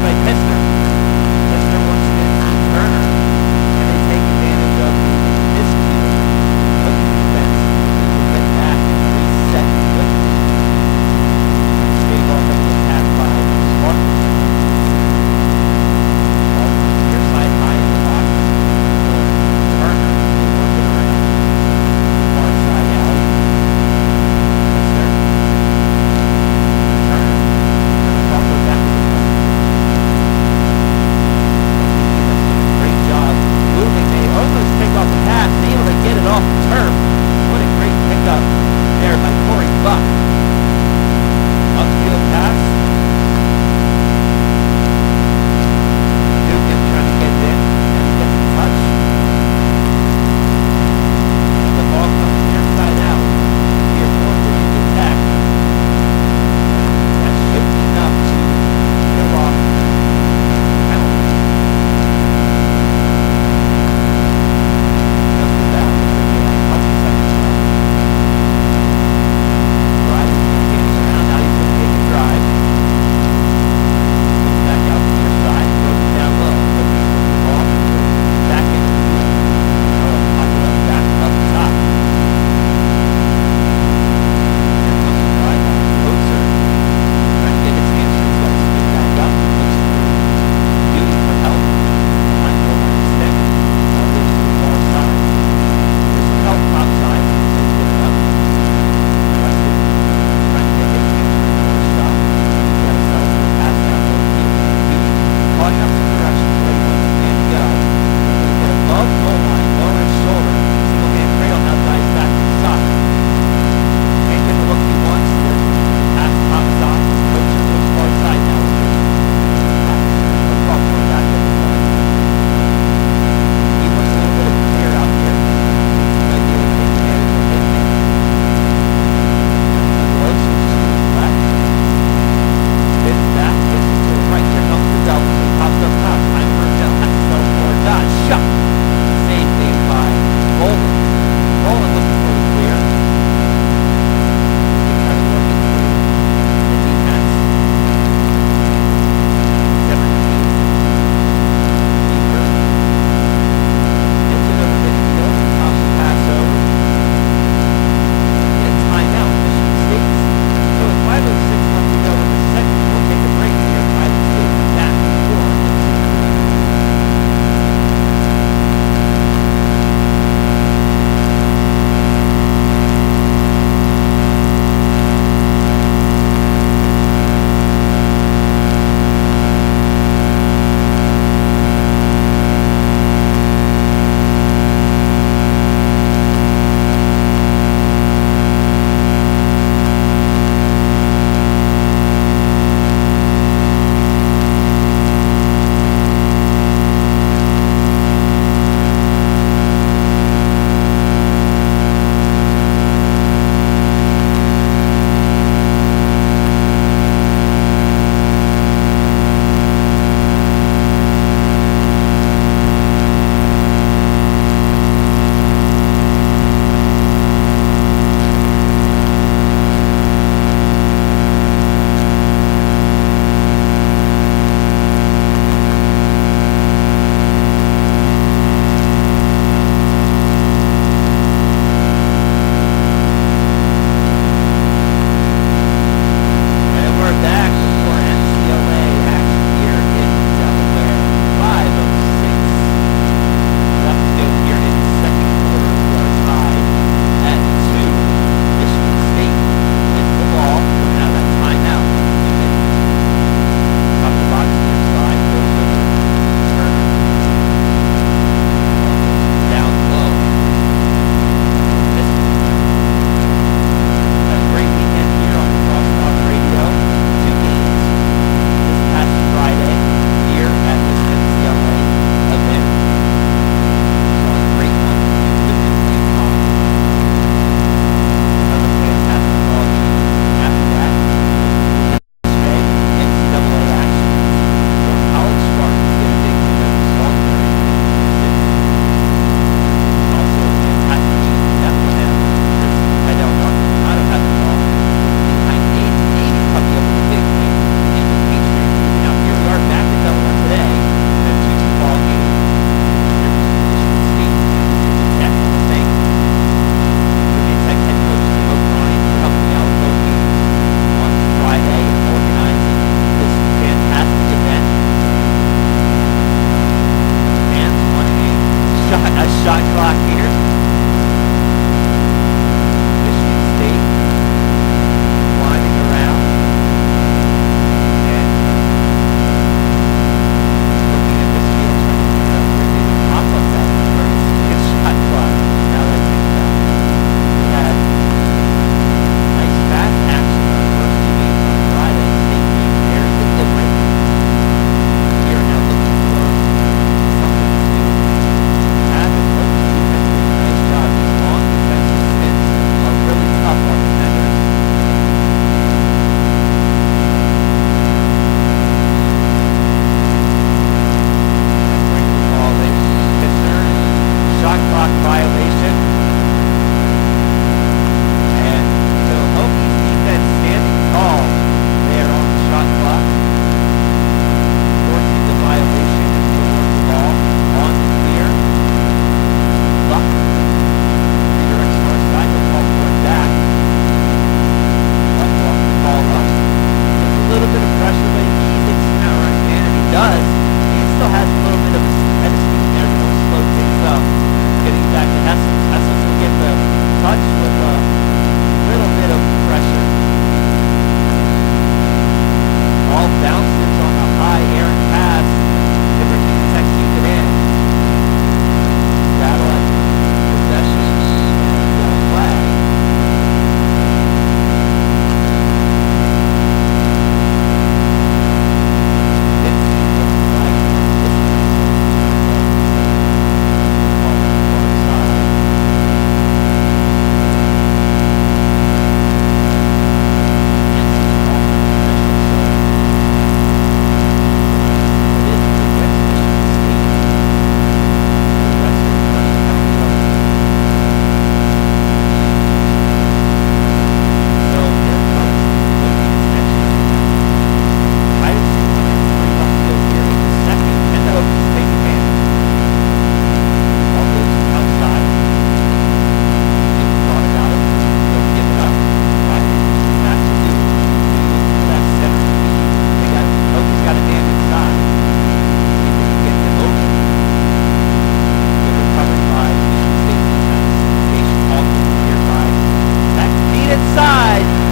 play Pistner. Pistner wants to keep Turner, and they take advantage of the miscue of the defense to get back and reset quickly. Skate off into attack by Spartan. Ball from the near side high in the box for Turner. They work it around. Far side alley. Pistner. Turner. Turner also back to the point. A shot clock here. Michigan State winding around and looking at this field, trying to figure out where they can pop up that 30-second shot clock. Now that I think about it, we had nice fast action on the first two games on Friday. State being very deliberate. We are now looking for something to have it. Hokies defense doing a nice job. These long defensive stints are really tough on defenders. That brings the ball in. Kistner, shot clock violation. And so Hokies defense standing tall there on the shot clock, forcing the violation as they work the ball on the clear. Luck redirects far side, they'll call for it back. Luck walks the ball up. Gets a little bit of pressure, but he hits Mount Ryan man, and he does. He still has a little bit of head of steam there to slow things up. Getting back to Hessels. Hessels will get the touch with a little bit of pressure. Ball bounces on a high errant pass to Virginia Tech's Ethan in. Battle at possession and flag. Didn't see what the flag was. Ball on the far side.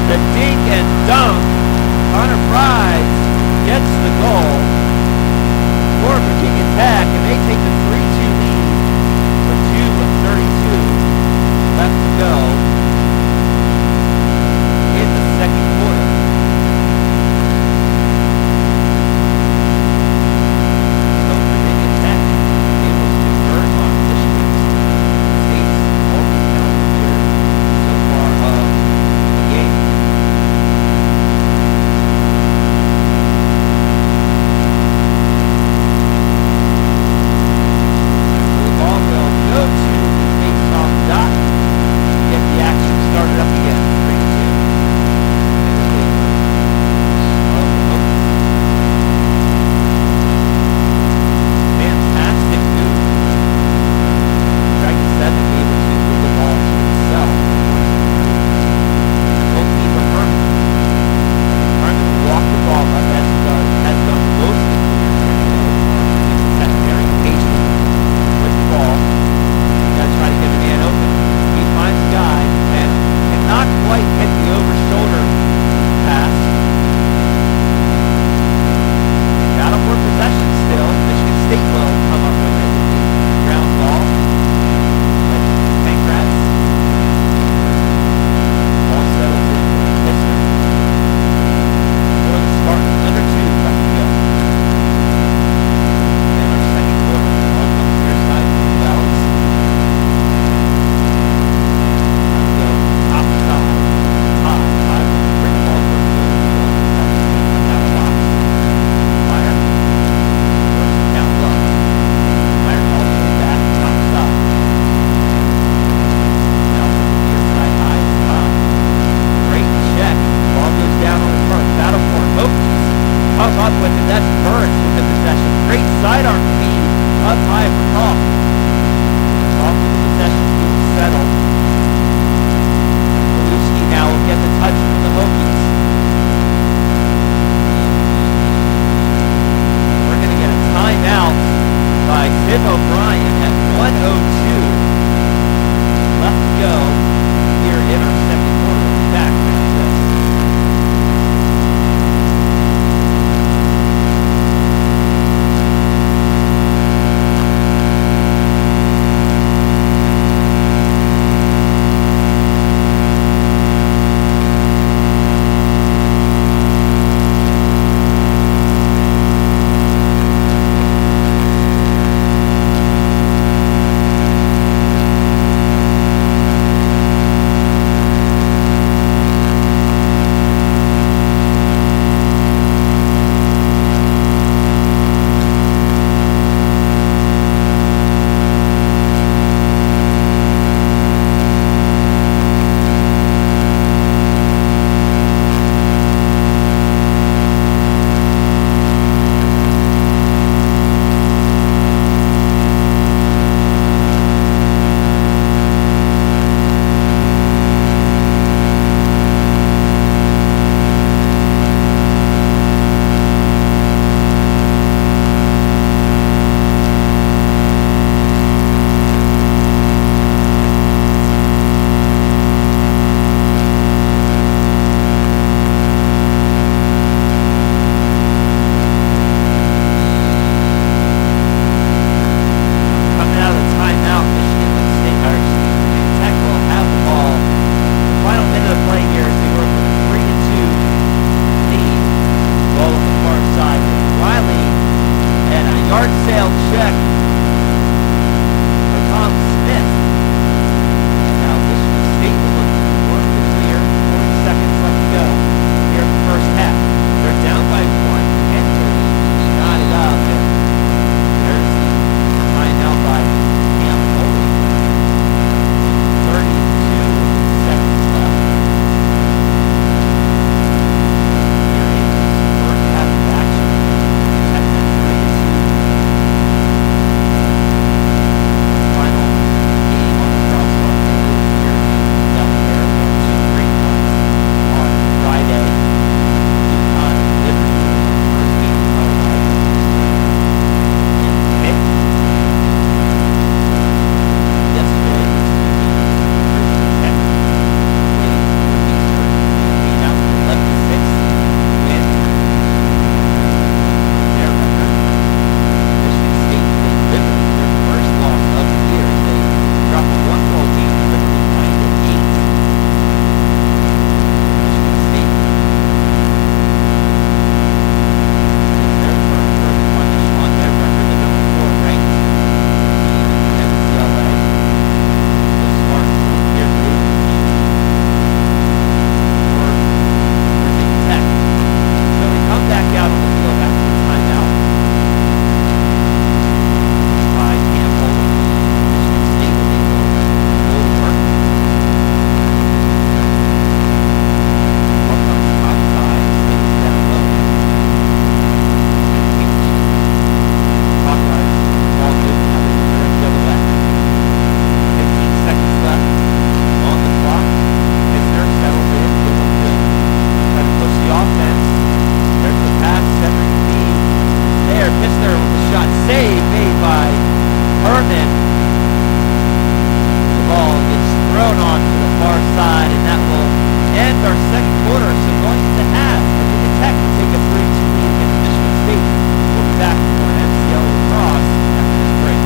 The dink and dunk. Connor Price gets the goal for Virginia Tech, and they take the 3-2 lead with 2:32 left to go in the second quarter. So Virginia Tech able to convert on Michigan State's multi-counter here so far of the game. So the ball will go to the face-off dot to get the action started up again. 3-2 in the favor of the Hokies. Fantastic move. Dragon 7 able to move the ball to himself. Goalkeeper Herman. Herman walked the ball up as has done most of the year. Tech very patient with the ball. Got to try to get a man open. He finds a guy and cannot quite hit the over-shoulder pass. Battle for possession still. Michigan State will come up with it. Ground ball. Pancrats. Ball settles in for Kistner. For the Spartans, under 2 left to go. In our second quarter, ball comes near side for the Bells. Time to go top to side. High with the bring ball towards the middle field. That's the team out of box. Meyer works it down low. Meyer calls it back top side. Now from the near side high is Tom. Great check. Ball goes down on his front. Battle for Hokies. Come up with it. That's Burris with the possession. Great sidearm feed up high for Koff. Off with the possession. Keeps it settled. Walewski now will get the touch from the Hokies. We're going to get a timeout by Sid O'Brien at 1:02 left to go here in our second quarter. We'll be back after this. Coming out of the timeout, Michigan State, or Virginia Tech will have the ball. The final minute of play here as they work with a 3-2 lead. Ball on the far side with Riley and a yard sale check for Tom Smith. And now Michigan State will look to work the clear. 40 seconds left to go here in the first half. They're down by 1. Enter knotted up, and there's the timeout by Cam Foley. 32 seconds left. Here in this first half of action. Tech then 3-2. Final game on the crossbar table here in Delaware. We have 2 great ones on Friday. UConn Liberty, first game televised in Pitt. Yesterday, Virginia Tech played Northeastern. They came out with 11-6 win their record. Michigan State played Liberty, their first loss of the year. They dropped a 1-goal game to Liberty 9-8. Michigan State is their first punish on their record, the number 4 ranked team in NCAA. The Spartans will here today for Virginia Tech. So we come back out on the field after the timeout by Cam Foley. Michigan State will make go to work. Ball comes outside, stays down low. Hawkeyes, ball good, now they return the other way. 15 seconds left on the clock. Kisner settles in, gives them to try to push the offense. There's the pass, Cedric Bean. There, Kisner with the shot. Save made by Herman. The ball gets thrown on to the far side, and that will end our second quarter. So going into half, Virginia Tech will take a 3-2 lead against Michigan State. We'll be back for an NCAA lacrosse after this break.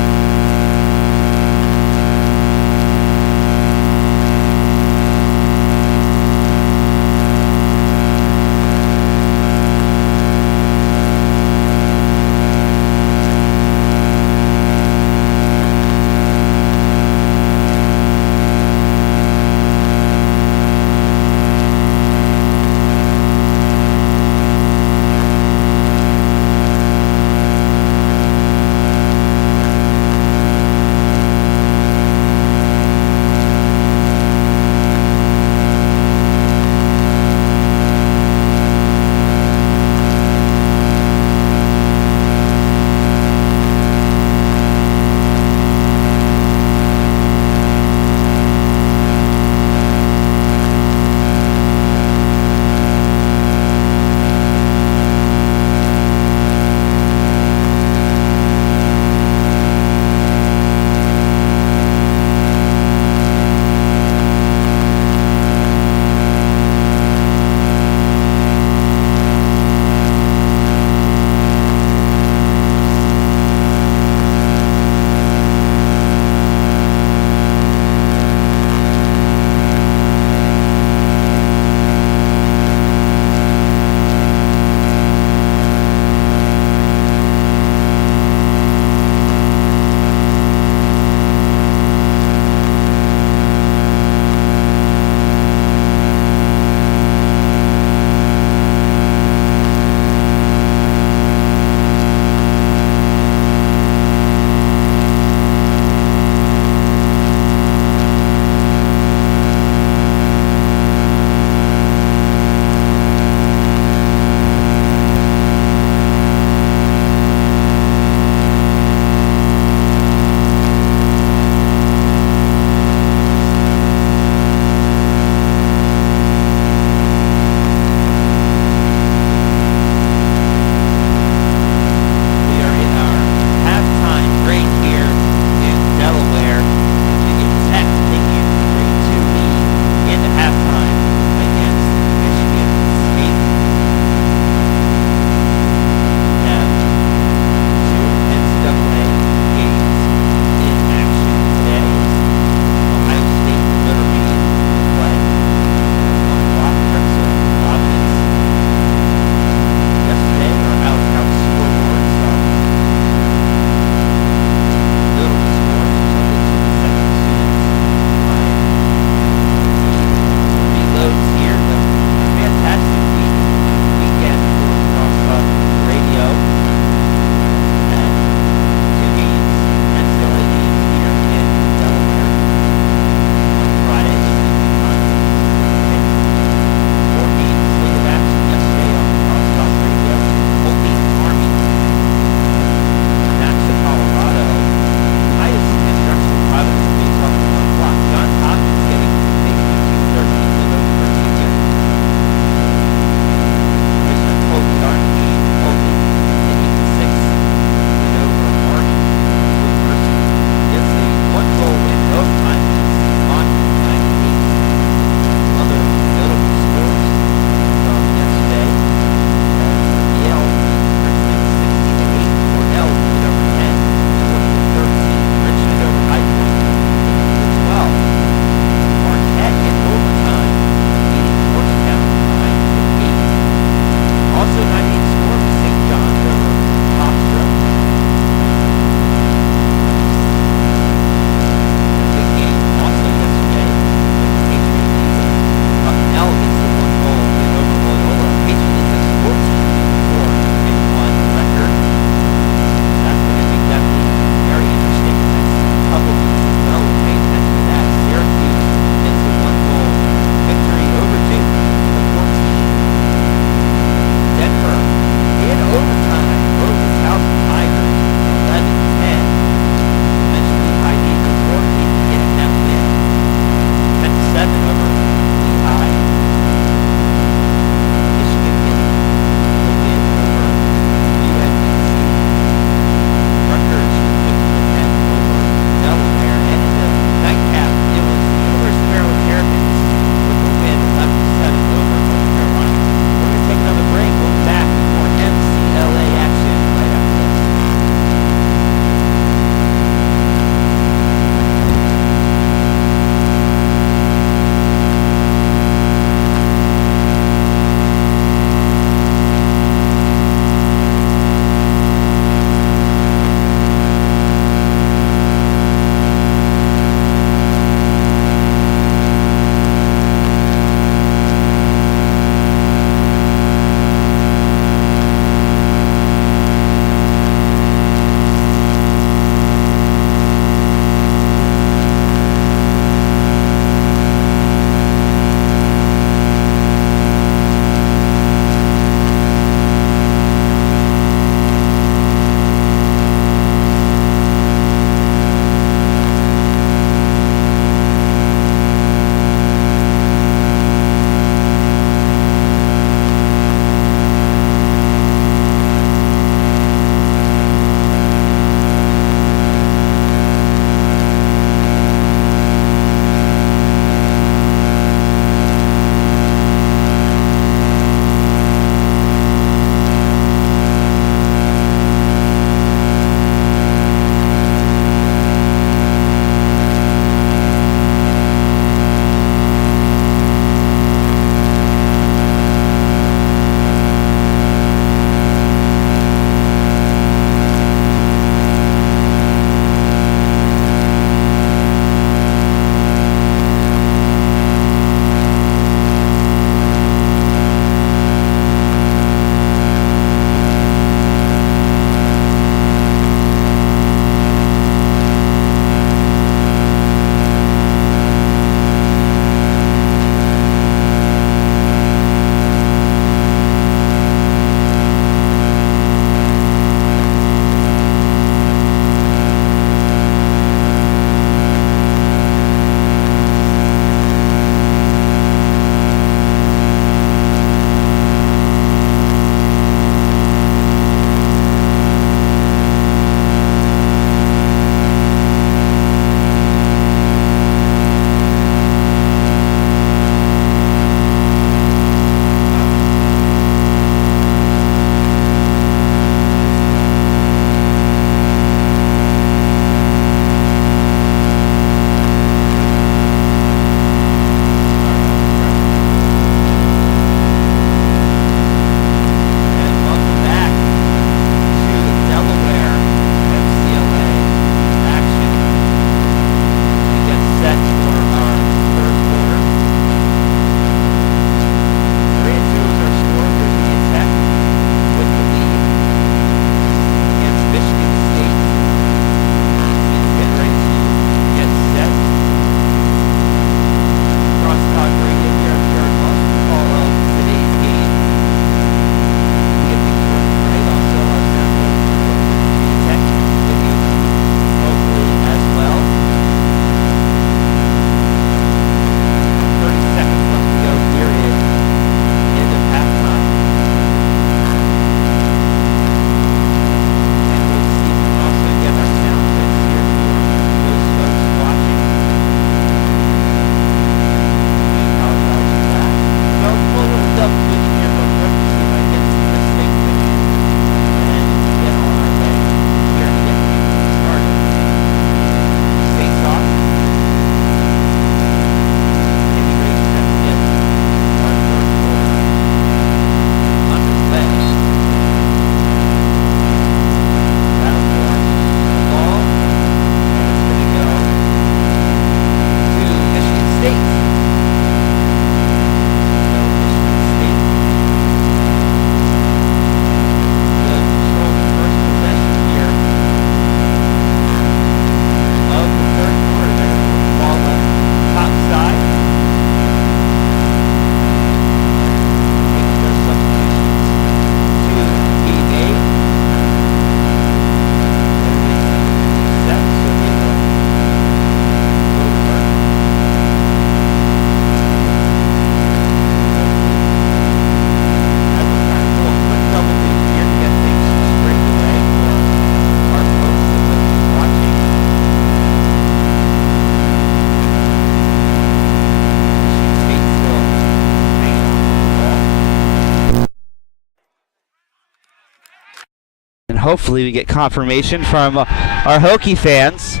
hopefully we get confirmation from our Hokie fans.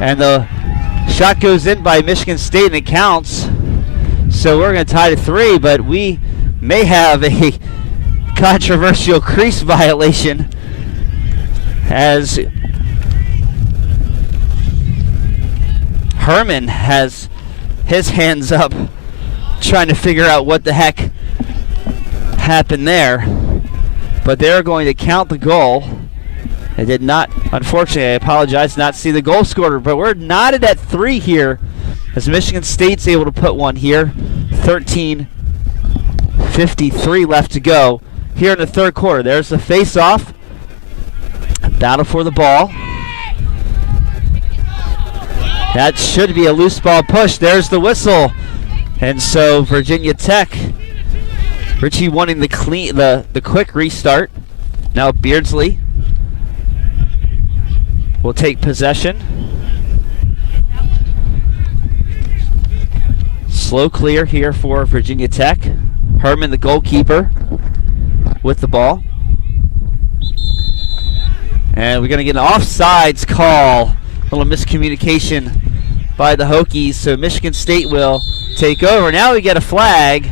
And the shot goes in by Michigan State and it counts. So we're going to tie to 3, but we may have a controversial crease violation as Herman has his hands up trying to figure out what the heck happened there. But they're going to count the goal. I did not, unfortunately, I apologize, not see the goal scorer, but we're knotted at 3 here as Michigan State's able to put one here. 13:53 left to go here in the third quarter. There's the face-off. Battle for the ball. That should be a loose ball push. There's the whistle. And so Virginia Tech, Richie wanting the quick restart. Now Beardsley will take possession. Slow clear here for Virginia Tech. Herman, the goalkeeper, with the ball. And we're going to get an offsides call. A little miscommunication by the Hokies, so Michigan State will take over. Now we get a flag.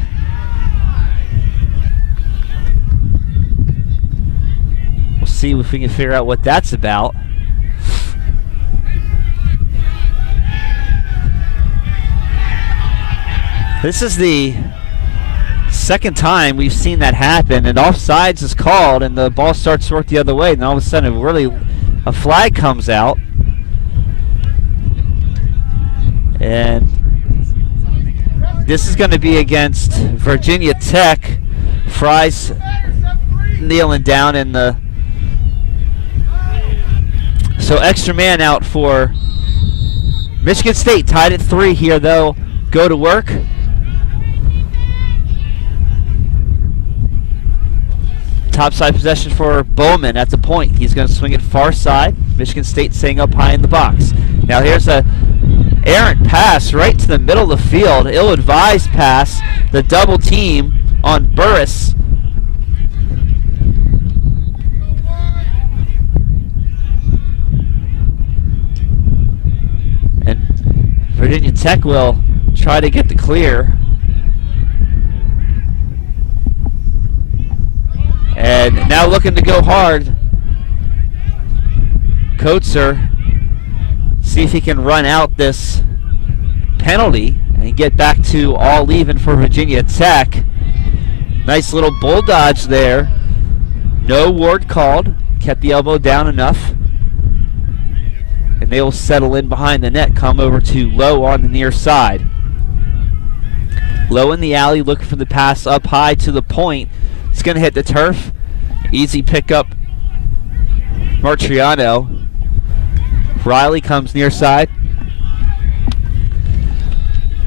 We'll see if we can figure out what that's about. This is the second time we've seen that happen, and offsides is called, and the ball starts to work the other way, and all of a sudden a flag comes out. And this is going to be against Virginia Tech. Fry's kneeling down in the... So extra man out for Michigan State. Tied at 3 here, though. Go to work. Topside possession for Bowman at the point. He's going to swing it far side. Michigan State staying up high in the box. Now here's a errant pass right to the middle of the field. Ill-advised pass. The double team on Burris. And Virginia Tech will try to get the clear. And now looking to go hard. Coetzer, see if he can run out this penalty and get back to all even for Virginia Tech. Nice little bull dodge there. No ward called. Kept the elbow down enough. And they will settle in behind the net. Come over to Lowe on the near side. Lowe in the alley looking for the pass up high to the point. It's going to hit the turf. Easy pickup. Martriano. Riley comes near side.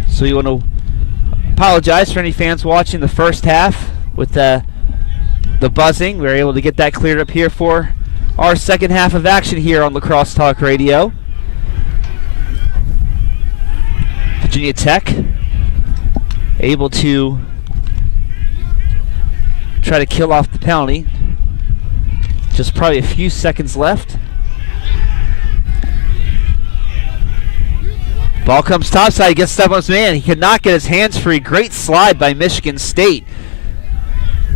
So you want to apologize for any fans watching the first half with the buzzing. We were able to get that cleared up here for our second half of action here on Lacrosse Talk Radio. Virginia Tech able to try to kill off the penalty. Just probably a few seconds left. Ball comes topside against Stefan's man. He could not get his hands free. Great slide by Michigan State.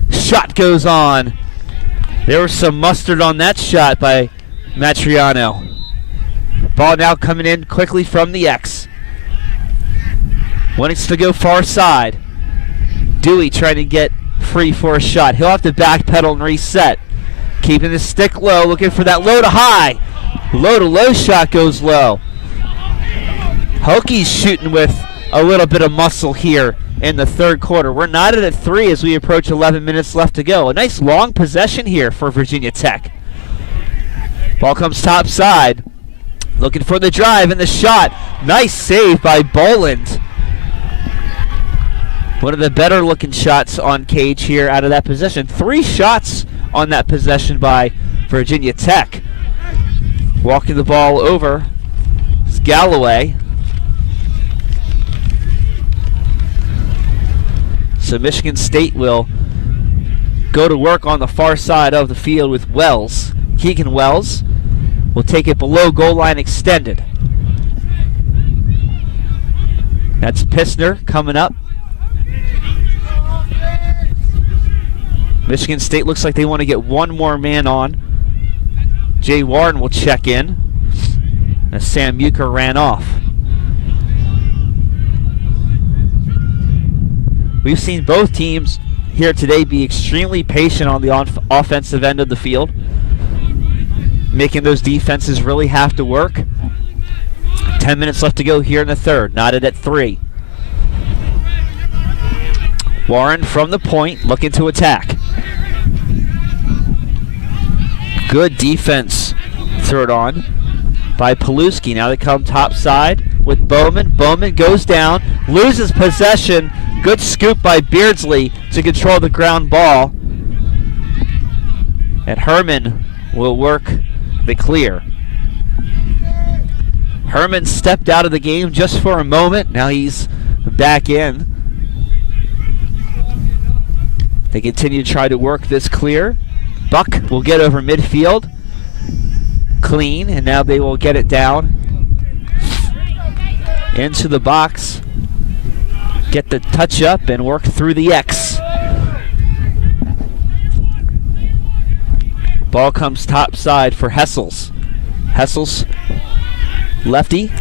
Shot goes on. There was some mustard on that shot by Matriano. Ball now coming in quickly from the X. Wants to go far side. Dewey trying to get free for a shot. He'll have to backpedal and reset. Keeping the stick low, looking for that low to high. Low to low shot goes low. Hokies shooting with a little bit of muscle here in the third quarter. We're knotted at 3 as we approach 11 minutes left to go. A nice long possession here for Virginia Tech. Ball comes top side. Looking for the drive and the shot. Nice save by Boland. One of the better looking shots on Cage here out of that possession. 3 shots on that possession by Virginia Tech. Walking the ball over is Galloway. So Michigan State will go to work on the far side of the field with Wells. Keegan Wells will take it below goal line extended. That's Pissner coming up. Michigan State looks like they want to get one more man on. Jay Warren will check in as Sam Muker ran off. We've seen both teams here today be extremely patient on the offensive end of the field, making those defenses really have to work. 10 minutes left to go here in the third, knotted at 3. Warren from the point, looking to attack. Good defense thrown on by Paluski. Now they come top side with Bowman. Bowman goes down, loses possession. Good scoop by Beardsley to control the ground ball. And Herman will work the clear. Herman stepped out of the game just for a moment. Now he's back in. They continue to try to work this clear. Buck will get over midfield. Clean, and now they will get it down into the box. Get the touch up and work through the X. Ball comes top side for Hessels. Hessels, lefty,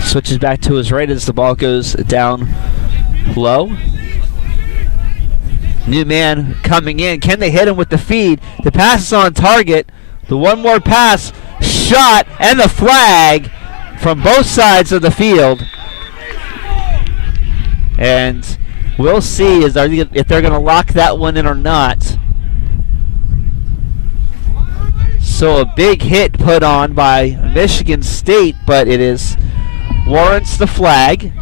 switches back to his right as the ball goes down low. New man coming in. Can they hit him with the feed? The pass is on target. The one more pass, shot, and the flag from both sides of the field. And we'll see if they're going to lock that one in or not. So a big hit put on by Michigan State, but it warrants the flag.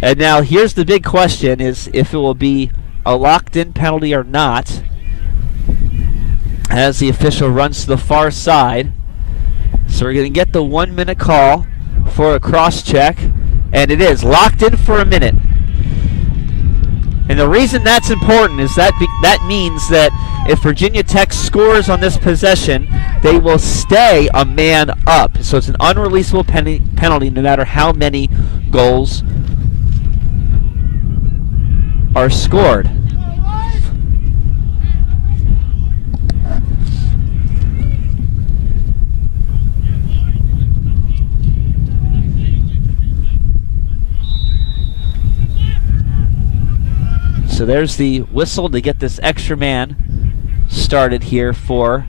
And now here's the big question, is if it will be a locked-in penalty or not, as the official runs to the far side. So we're going to get the 1-minute call for a cross-check, and it is locked in for a minute. And the reason that's important is that means that if Virginia Tech scores on this possession, they will stay a man up. So it's an unreleasable penalty no matter how many goals are scored. So there's the whistle to get this extra man started here for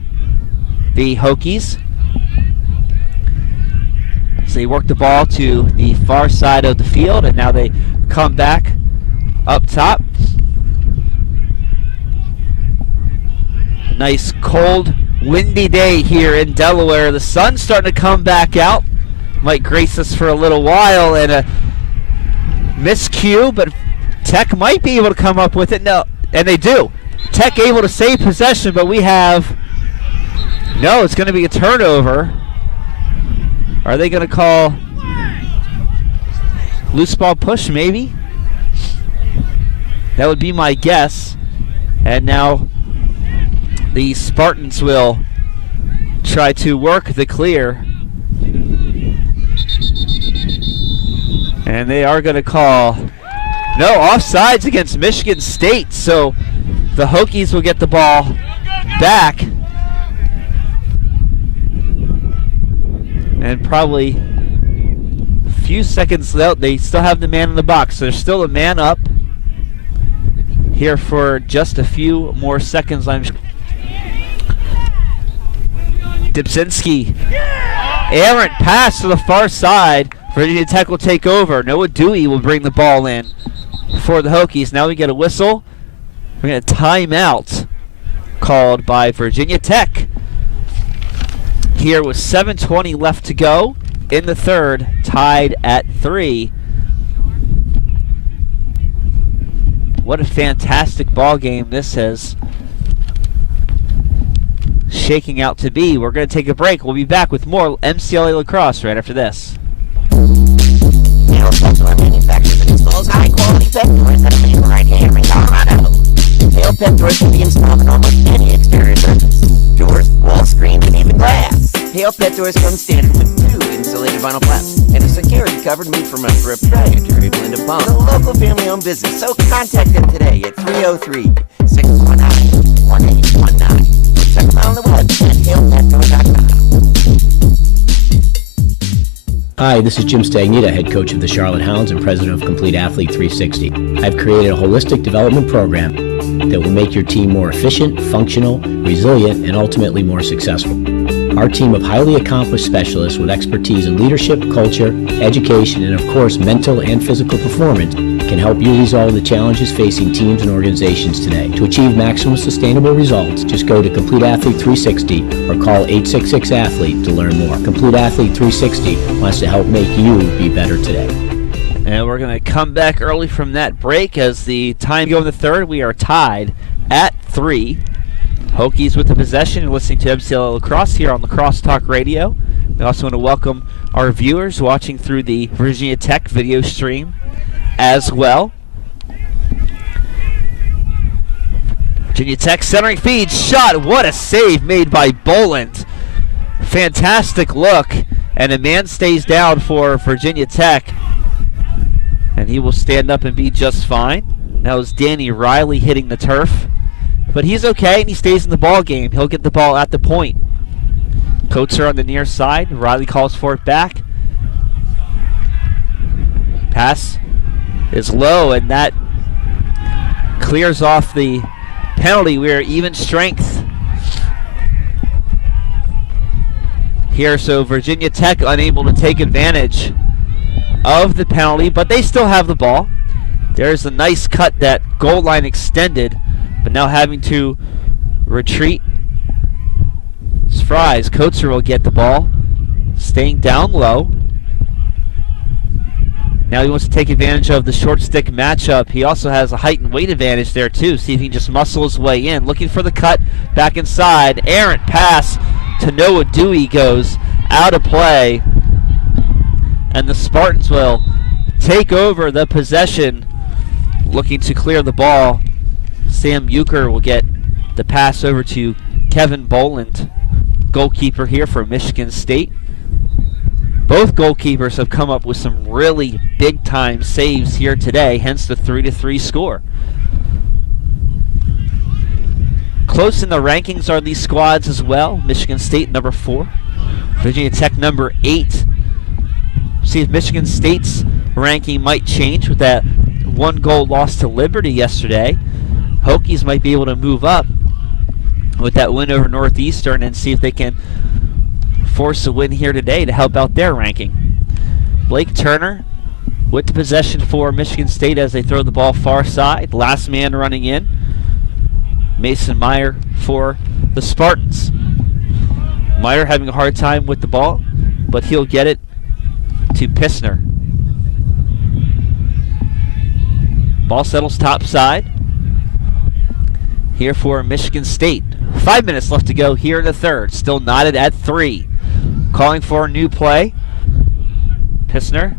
the Hokies. So they work the ball to the far side of the field, and now they come back up top. Nice cold, windy day here in Delaware. The sun's starting to come back out. Might grace us for a little while, and a miscue, but Tech might be able to come up with it. No, and they do. Tech able to save possession, but we have... No, it's going to be a turnover. Are they going to call loose ball push, maybe? That would be my guess. And now the Spartans will try to work the clear. And they are going to call... No, offsides against Michigan State, so the Hokies will get the ball back. And probably a few seconds out, they still have the man in the box. So there's still a man up here for just a few more seconds. Dipczynski, errant pass to the far side. Virginia Tech will take over. Noah Dewey will bring the ball in for the Hokies. Now we get a whistle. We get a timeout called by Virginia Tech. Here with 7:20 left to go in the third, tied at 3. What a fantastic ball game this is shaking out to be. We're going to take a break. We'll be back with more MCLA lacrosse right after this. Manufactures and installs high-quality pet doors that are made right here in Colorado. Hale Pet Doors can be installed in almost any exterior surface. Doors, wall screens, and even glass. Hale Pet Doors come standard with 2 insulated vinyl flaps and a security cover made from a proprietary blend of foam. It's a local family-owned business, so contact them today at 303-619-1819. Check them out on the web at halepetdoors.com. Hi, this is Jim Stagnita, head coach of the Charlotte Hounds and president of Complete Athlete 360. I've created a holistic development program that will make your team more efficient, functional, resilient, and ultimately more successful. Our team of highly accomplished specialists with expertise in leadership, culture, education, and of course mental and physical performance can help you resolve the challenges facing teams and organizations today. To achieve maximum sustainable results, just go to Complete Athlete 360 or call 866-ATHLETE to learn more. Complete Athlete 360 wants to help make you be better today. And we're going to come back early from that break as the time go in the third. We are tied at 3. Hokies with the possession and listening to MCL Lacrosse here on Lacrosse Talk Radio. We also want to welcome our viewers watching through the Virginia Tech video stream as well. Virginia Tech centering feed shot. What a save made by Boland. Fantastic look. And a man stays down for Virginia Tech. And he will stand up and be just fine. That was Danny Riley hitting the turf. But he's okay, and he stays in the ball game. He'll get the ball at the point. Coates on the near side. Riley calls for it back. Pass is low, and that clears off the penalty. We're even strength here, so Virginia Tech unable to take advantage of the penalty, but they still have the ball. There's a nice cut that goal line extended, but now having to retreat. It's Fries. Coates will get the ball, staying down low. Now he wants to take advantage of the short stick matchup. He also has a height and weight advantage there too. See if he can just muscle his way in. Looking for the cut back inside. Errant pass to Noah Dewey goes out of play. And the Spartans will take over the possession, looking to clear the ball. Sam Euchre will get the pass over to Kevin Boland, goalkeeper here for Michigan State. Both goalkeepers have come up with some really big-time saves here today, hence the 3-3 score. Close in the rankings are these squads as well. Michigan State number 4, Virginia Tech number 8. See if Michigan State's ranking might change with that 1-goal loss to Liberty yesterday. Hokies might be able to move up with that win over Northeastern and see if they can force a win here today to help out their ranking. Blake Turner with the possession for Michigan State as they throw the ball far side. Last man running in, Mason Meyer for the Spartans. Meyer having a hard time with the ball, but he'll get it to Pissner. Ball settles top side here for Michigan State. 5 minutes left to go here in the third. Still knotted at 3. Calling for a new play. Pissner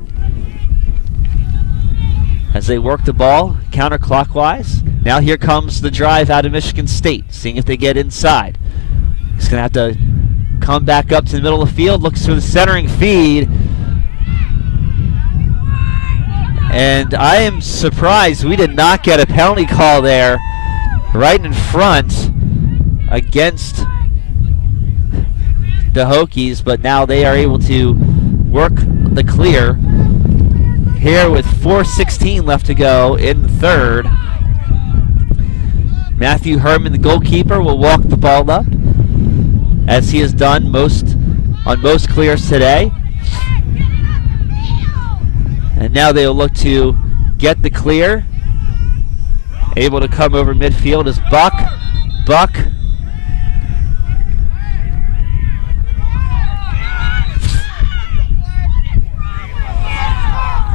as they work the ball counterclockwise. Now here comes the drive out of Michigan State, seeing if they get inside. He's going to have to come back up to the middle of the field, looks for the centering feed. And I am surprised we did not get a penalty call there right in front against the Hokies, but now they are able to work the clear here with 4:16 left to go in the third. Matthew Herman, the goalkeeper, will walk the ball up as he has done on most clears today. And now they'll look to get the clear. Able to come over midfield is Buck.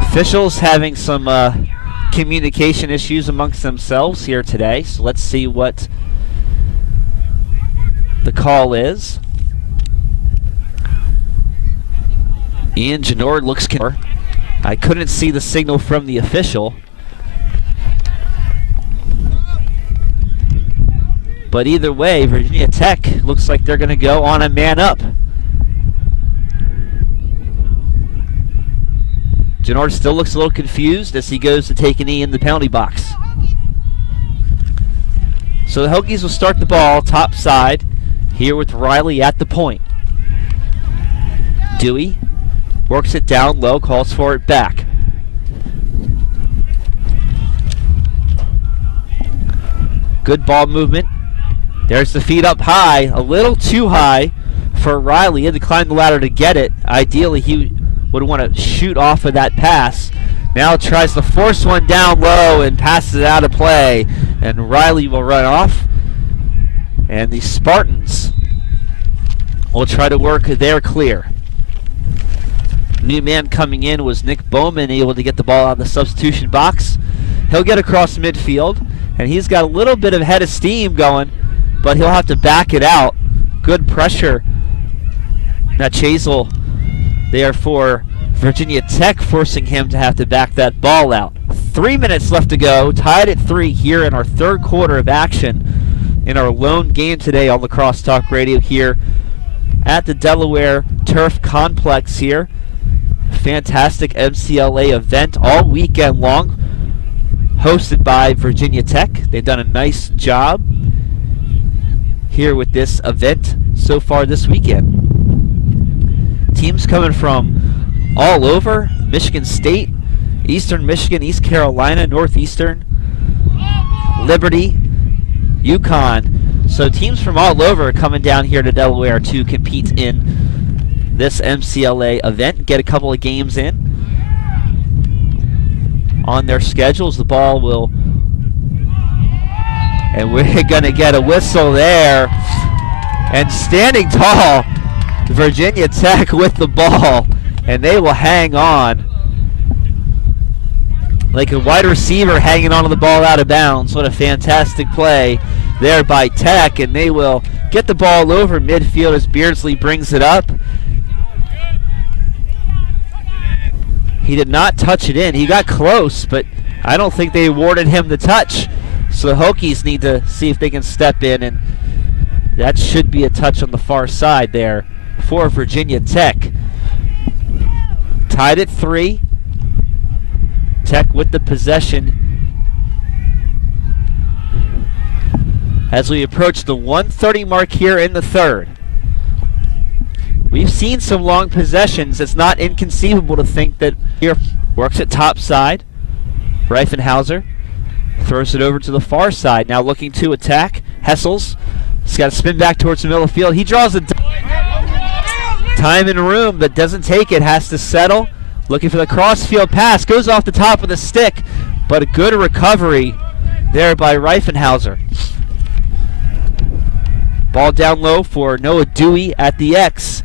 Officials having some communication issues amongst themselves here today, so let's see what the call is. Ian Genord looks concerned. I couldn't see the signal from the official. But either way, Virginia Tech looks like they're going to go on a man up. Gennard still looks a little confused as he goes to take a knee in the penalty box. So the Hokies will start the ball top side here with Riley at the point. Dewey works it down low, calls for it back. Good ball movement. There's the feed up high, a little too high for Riley. He had to climb the ladder to get it. Ideally, he would want to shoot off of that pass. Now tries to force one down low and passes it out of play. And Riley will run off. And the Spartans will try to work their clear. New man coming in was Nick Bowman, able to get the ball out of the substitution box. He'll get across midfield, and he's got a little bit of head of steam going, but he'll have to back it out. Good pressure. Now Chazell there for Virginia Tech, forcing him to have to back that ball out. 3 minutes left to go, tied at 3 here in our third quarter of action in our lone game today on Lacrosse Talk Radio here at the Delaware Turf Complex here. Fantastic MCLA event all weekend long, hosted by Virginia Tech. They've done a nice job here with this event so far this weekend. Teams coming from all over: Michigan State, Eastern Michigan, East Carolina, Northeastern, Liberty, UConn. So teams from all over are coming down here to Delaware to compete in this MCLA event, get a couple of games in on their schedules. The ball will, and we're gonna get a whistle there, and standing tall Virginia Tech with the ball, and they will hang on like a wide receiver hanging onto the ball out of bounds. What a fantastic play there by Tech, and they will get the ball over midfield as Beardsley brings it up. He did not touch it in. He got close, but I don't think they awarded him the touch. So the Hokies need to see if they can step in, and that should be a touch on the far side there for Virginia Tech. Tied at 3. Tech with the possession as we approach the 1:30 mark here in the third. We've seen some long possessions. It's not inconceivable to think that here works it top side. Reifenhauser throws it over to the far side. Now looking to attack. Hessels. He's got to spin back towards the middle of the field. He draws a time and room, but doesn't take it. Has to settle. Looking for the crossfield pass. Goes off the top of the stick, but a good recovery there by Reifenhauser. Ball down low for Noah Dewey at the X.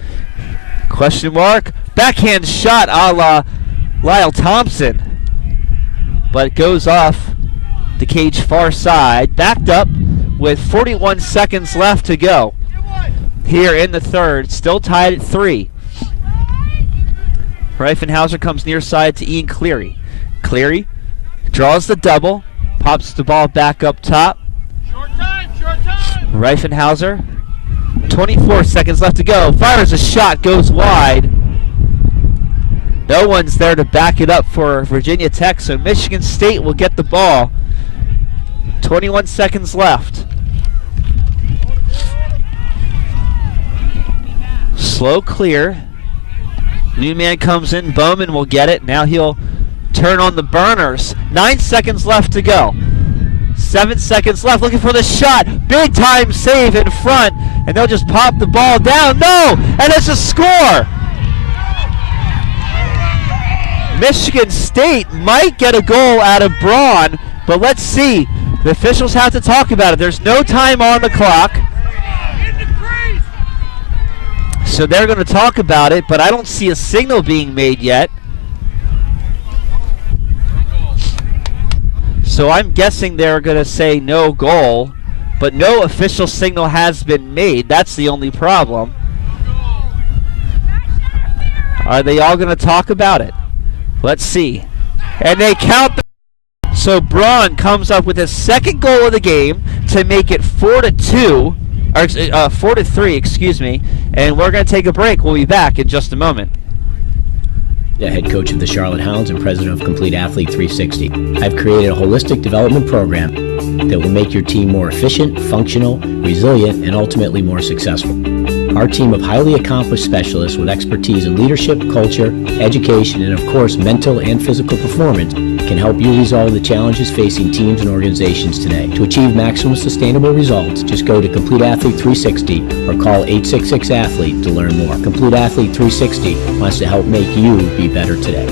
Question mark. Backhand shot a la Lyle Thompson, but it goes off the cage far side. Backed up with 41 seconds left to go here in the third. Still tied at 3. Reifenhauser comes near side to Ian Cleary. Cleary draws the double, pops the ball back up top. Short time. Reifenhauser, 24 seconds left to go. Fires a shot, goes wide. No one's there to back it up for Virginia Tech, so Michigan State will get the ball. 21 seconds left. Slow clear. New man comes in. Bowman will get it. Now he'll turn on the burners. 9 seconds left to go. 7 seconds left. Looking for the shot. Big time save in front. And they'll just pop the ball down. No! And it's a score! Michigan State might get a goal out of Braun, but let's see. The officials have to talk about it. There's no time on the clock. So they're going to talk about it, but I don't see a signal being made yet. So I'm guessing they're going to say no goal, but no official signal has been made. That's the only problem. Are they all going to talk about it? Let's see. And they count the So Braun comes up with his second goal of the game to make it 4-2, or 4-3, excuse me. And we're going to take a break. We'll be back in just a moment. Head coach of the Charlotte Hounds and president of Complete Athlete 360. I've created a holistic development program that will make your team more efficient, functional, resilient, and ultimately more successful. Our team of highly accomplished specialists with expertise in leadership, culture, education, and of course mental and physical performance can help you resolve the challenges facing teams and organizations today. To achieve maximum sustainable results, just go to Complete Athlete 360 or call 866-ATHLETE to learn more. Complete Athlete 360 wants to help make you be better today.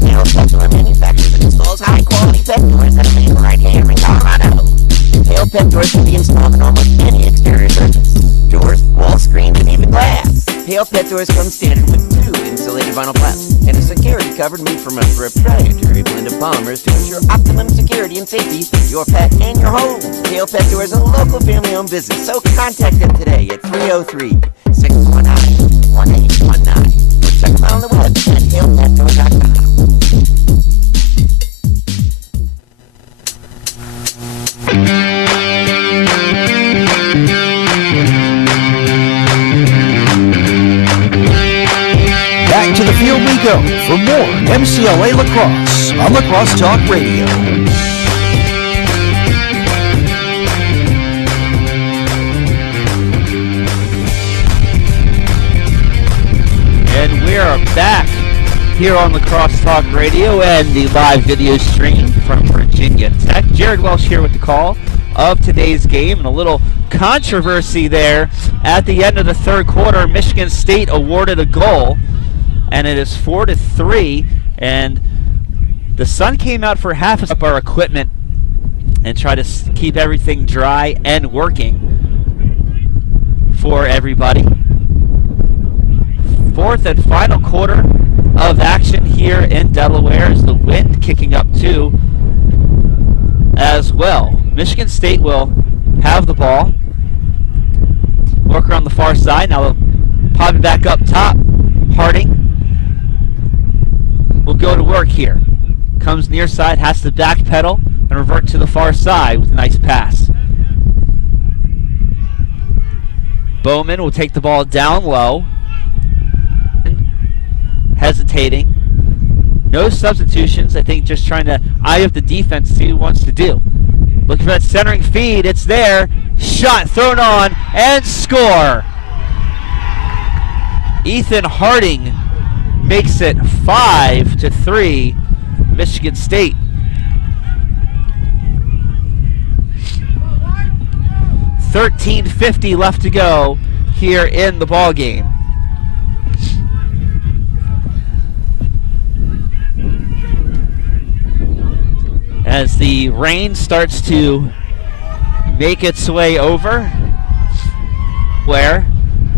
Hale Pet Door manufactures and installs high-quality pet doors that are made right here in Colorado. Hale Pet Doors can be installed in almost any exterior surface. Doors, wall screens, and even glass. Hale Pet Doors come standard with 2 insulated vinyl flaps and a security cover made from a proprietary blend of polymers to ensure optimum security and safety for your pet and your home. Hale Pet Doors is a local family-owned business, so contact them today at 303-619-1819 or check them out on the web at halepetdoor.com. Back to the field we go for more MCLA Lacrosse on Lacrosse Talk Radio. And we are back here on Lacrosse Talk Radio and the live video stream from Virginia Tech. Jared Welsh here with the call of today's game, and a little controversy there at the end of the third quarter. Michigan State awarded a goal, and it is 4-3, and the sun came out for half of our equipment and try to keep everything dry and working for everybody. Fourth and final quarter of action here in Delaware, as the wind kicking up too as well. Michigan State will have the ball, work around the far side. Now they'll pop it back up top. Harding will go to work here. Comes near side, has to backpedal and revert to the far side with a nice pass. Bowman will take the ball down low. Hesitating. No substitutions. I think just trying to eye up the defense, see who wants to do. Looking for that centering feed. It's there. Shot thrown on and score. Ethan Harding makes it 5-3, Michigan State. $13:50 left to go here in the ball game. As the rain starts to make its way over, where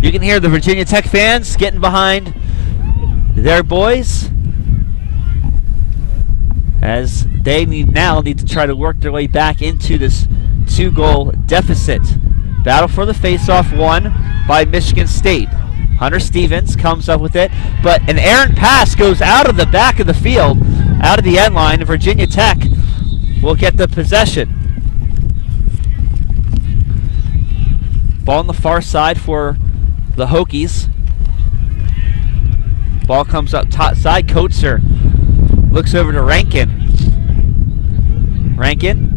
you can hear the Virginia Tech fans getting behind their boys as they now need to try to work their way back into this 2-goal deficit. Battle for the faceoff won by Michigan State. Hunter Stevens comes up with it, but an errant pass goes out of the back of the field, out of the end line. Virginia Tech will get the possession. Ball on the far side for the Hokies. Ball comes up top side. Coetzer looks over to Rankin. Rankin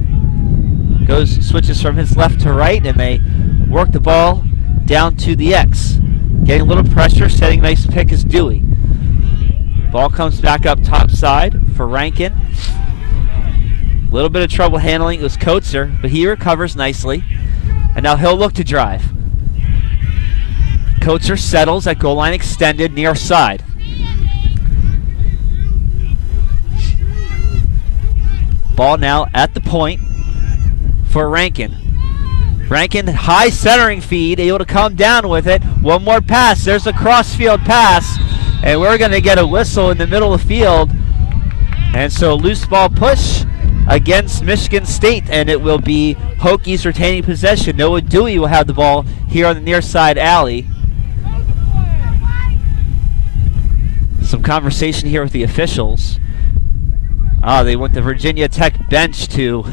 switches from his left to right, and they work the ball down to the X. Getting a little pressure, setting a nice pick is Dewey. Ball comes back up top side for Rankin. A little bit of trouble handling it was Coetzer, but he recovers nicely. And now he'll look to drive. Coetzer settles at goal line extended near side. Ball now at the point for Rankin. Rankin, high centering feed, able to come down with it. One more pass. There's a cross-field pass. And we're going to get a whistle in the middle of the field. And so loose ball push against Michigan State, and it will be Hokies retaining possession. Noah Dewey will have the ball here on the near side alley. some conversation here with the officials. They want the Virginia Tech bench to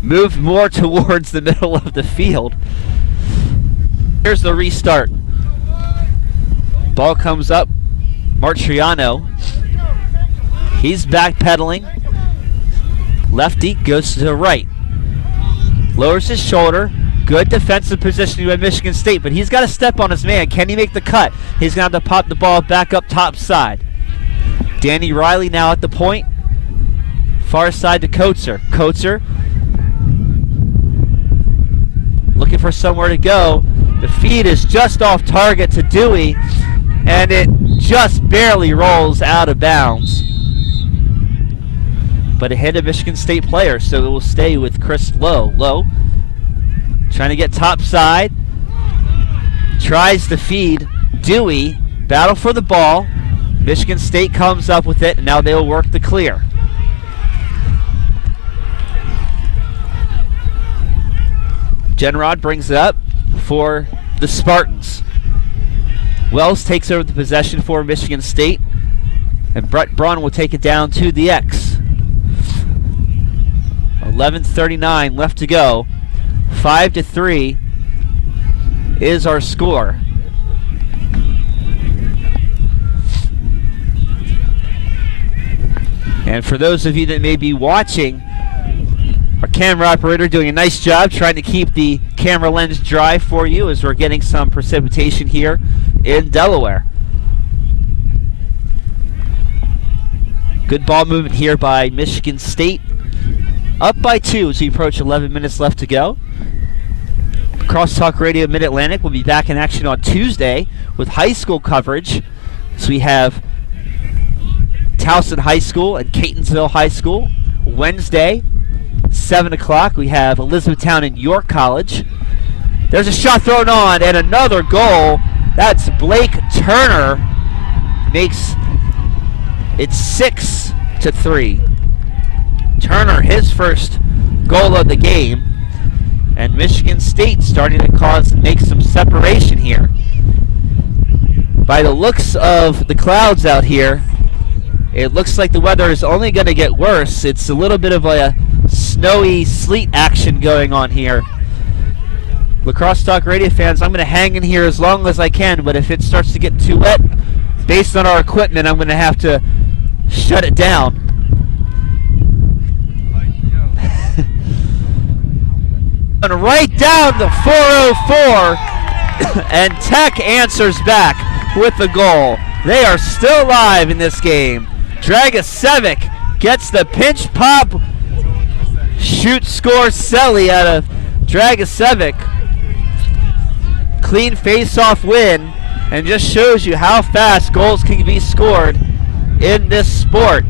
move more towards the middle of the field. Here's the restart. Ball comes up. Martriano. He's backpedaling. Lefty goes to the right. Lowers his shoulder. Good defensive positioning by Michigan State, but he's got to step on his man. Can he make the cut? He's going to have to pop the ball back up top side. Danny Riley now at the point. Far side to Coates. Coates looking for somewhere to go. The feed is just off target to Dewey, and it just barely rolls out of bounds. But it hit a Michigan State player, so it will stay with Chris Lowe. Lowe trying to get top side. Tries to feed Dewey. Battle for the ball. Michigan State comes up with it, and now they'll work the clear. Genrod brings it up for the Spartans. Wells takes over the possession for Michigan State, and Brett Braun will take it down to the X. 11:39 left to go. 5-3 is our score. And for those of you that may be watching, our camera operator doing a nice job trying to keep the camera lens dry for you as we're getting some precipitation here in Delaware. Good ball movement here by Michigan State. Up by 2 as we approach 11 minutes left to go. Crosstalk Radio Mid-Atlantic will be back in action on Tuesday with high school coverage. So we have Towson High School and Catonsville High School. Wednesday, 7 o'clock, we have Elizabethtown and York College. There's a shot thrown on and another goal. That's Blake Turner. Makes it 6-3. Turner, his first goal of the game. And Michigan State starting to make some separation here. By the looks of the clouds out here, it looks like the weather is only going to get worse. It's a little bit of a snowy sleet action going on here. Lacrosse Talk Radio fans, I'm going to hang in here as long as I can, but if it starts to get too wet, based on our equipment, I'm going to have to shut it down. And right down the 404, and Tech answers back with the goal. They are still alive in this game. Dragicevic gets the pinch pop. Shoot, score, Selly out of Dragicevic. Clean face-off win, and just shows you how fast goals can be scored in this sport.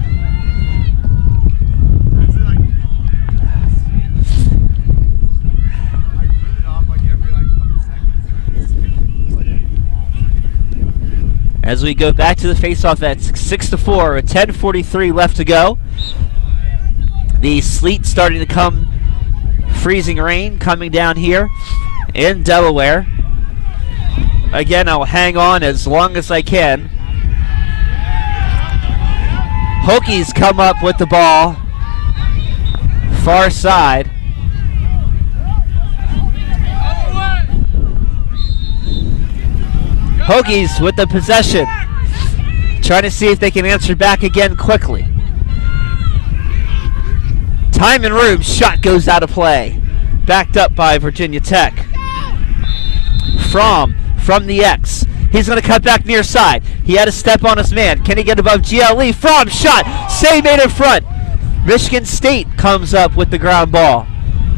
As we go back to the face-off, that's 6-4, with 10:43 left to go. The sleet starting to come, freezing rain coming down here in Delaware. Again, I'll hang on as long as I can. Hokies come up with the ball, far side. Hokies with the possession, trying to see if they can answer back again quickly. Time and room, shot goes out of play. Backed up by Virginia Tech. From the X. He's going to cut back near side. He had to step on his man. Can he get above GLE? From shot. Save made in front. Michigan State comes up with the ground ball.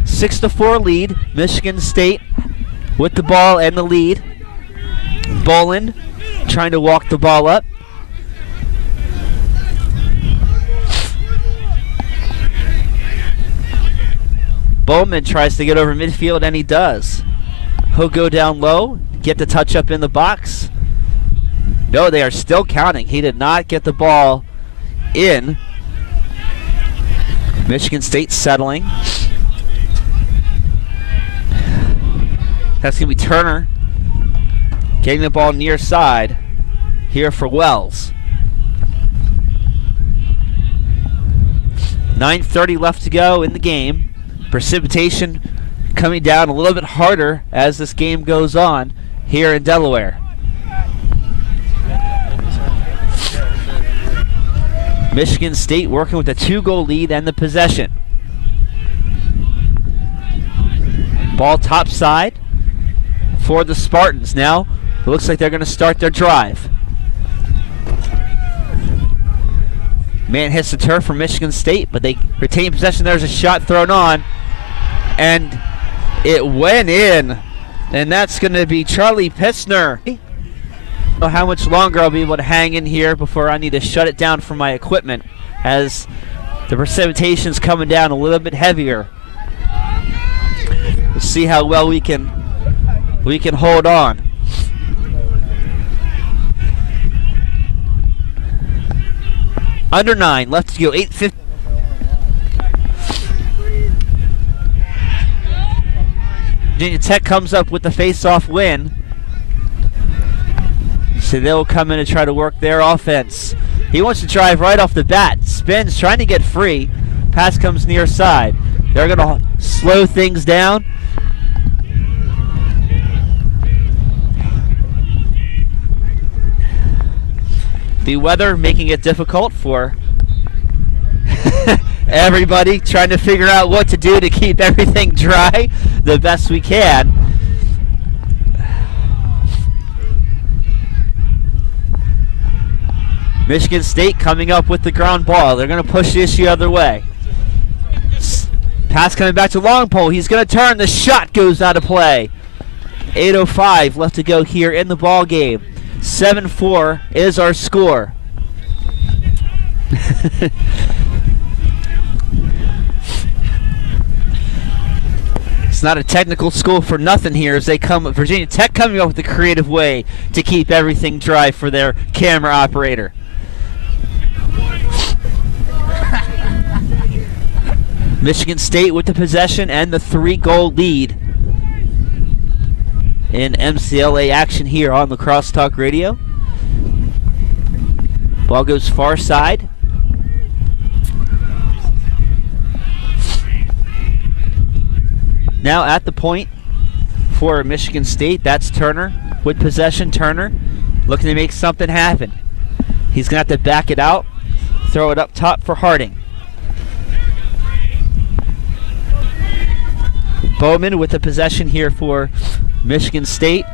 6-4 lead. Michigan State with the ball and the lead. Boland trying to walk the ball up. Bowman tries to get over midfield, and he does. He'll go down low, get the touch up in the box. No, they are still counting. He did not get the ball in. Michigan State settling. That's going to be Turner getting the ball near side here for Wells. 9:30 left to go in the game. Precipitation coming down a little bit harder as this game goes on here in Delaware. Michigan State working with a 2-goal lead and the possession. Ball top side for the Spartans. Now it looks like they're going to start their drive. Man hits the turf for Michigan State, but they retain possession. There's a shot thrown on, and it went in. And that's going to be Charlie Pissner. I don't know how much longer I'll be able to hang in here before I need to shut it down for my equipment, as the precipitation's coming down a little bit heavier. We'll see how well we can hold on. Under 9 left to go. 8:50. Virginia Tech comes up with the face-off win. So they'll come in and try to work their offense. He wants to drive right off the bat. Spins, trying to get free. Pass comes near side. They're going to slow things down. The weather making it difficult for everybody, trying to figure out what to do to keep everything dry the best we can. Michigan State coming up with the ground ball. They're going to push the issue the other way. Pass coming back to Longpole. He's going to turn. The shot goes out of play. 8:05 left to go here in the ball game. 7-4 is our score. It's not a technical school for nothing here, as they come. Virginia Tech coming up with a creative way to keep everything dry for their camera operator. Michigan State with the possession and the 3-goal lead in MCLA action here on Lacrosse Talk Radio. Ball goes far side. Now at the point for Michigan State, that's Turner with possession. Turner looking to make something happen. He's going to have to back it out, throw it up top for Harding. Bowman with the possession here for Michigan State.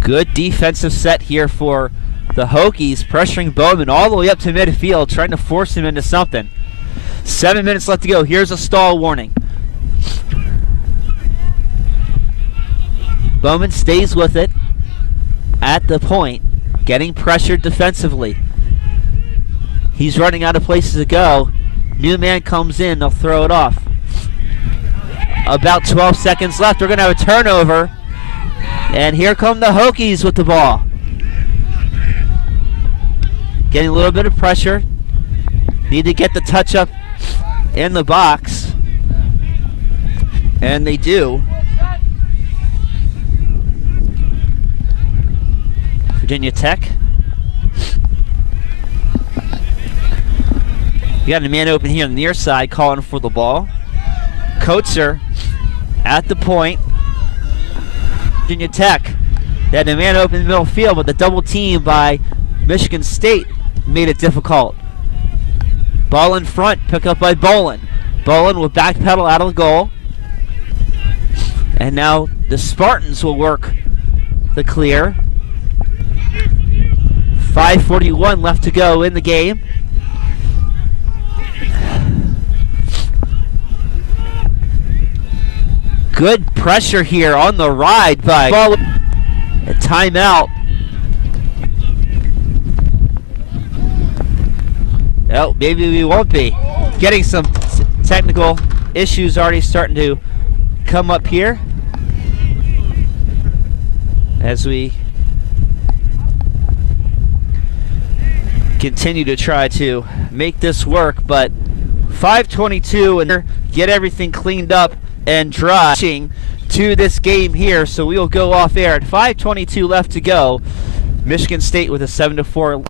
Good defensive set here for the Hokies, pressuring Bowman all the way up to midfield, trying to force him into something. 7 minutes left to go. Here's a stall warning. Bowman stays with it at the point, getting pressured defensively. He's running out of places to go. New man comes in, they'll throw it off. About 12 seconds left. We're going to have a turnover. And here come the Hokies with the ball. Getting a little bit of pressure. Need to get the touch up in the box. And they do. Virginia Tech. You got a man open here on the near side calling for the ball. Coates at the point. Virginia Tech. They had a man open in the middle field, but the double team by Michigan State made it difficult. Ball in front, pick up by Bolin. Bolin will backpedal out of the goal. And now the Spartans will work the clear. 5:41 left to go in the game. Good pressure here on the ride by ball. A timeout. Oh, maybe we won't be. Getting some technical issues already starting to come up here as we continue to try to make this work, but 5:22 and get everything cleaned up and dry to this game here, so we will go off air at 5:22 left to go. Michigan State with a 7-4